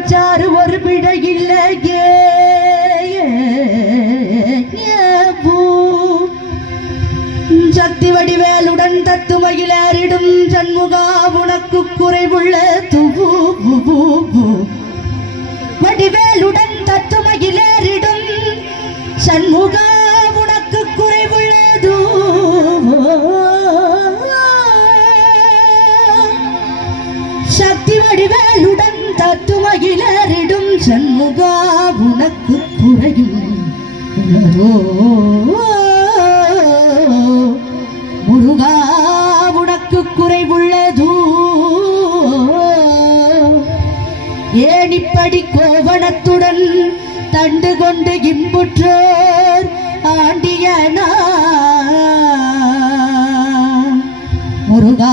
முருகா சாறு ஒரு பிழை இல்லையே பூ. சக்தி வடிவேலுடன் தத்துமையிலேறிடும் சண்முகா உனக்கு குறைவுள்ள துபு வடிவேலுடன் தத்துமையிலேறிடும் சண்முகா உனக்கு குறைவுள்ளது சக்தி வடிவேலுடன் தத்துவகிலரிடும் சண்முகா உனக்கு புறையும் உள்ளதோ முருகா உனக்கு குறைவுள்ளதோ ஏனிப்படி கோவணத்துடன் தண்டு கொண்டு இம்புற்றோர் ஆண்டியனா? முருகா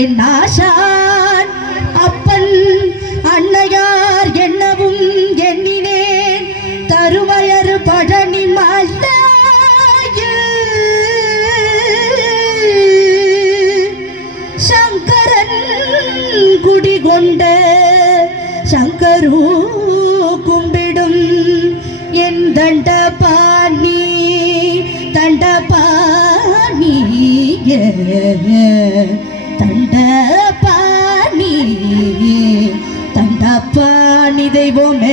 என் ஆசான் அப்பன் அன்னையார் என்னவும் எண்ணினேன். தருமையரு பழனி மல்லையில் சங்கரன் குடிகொண்ட சங்கரூ கும்பிடும். என் தண்ட பாணி தண்ட பாணி தண்ட பாணி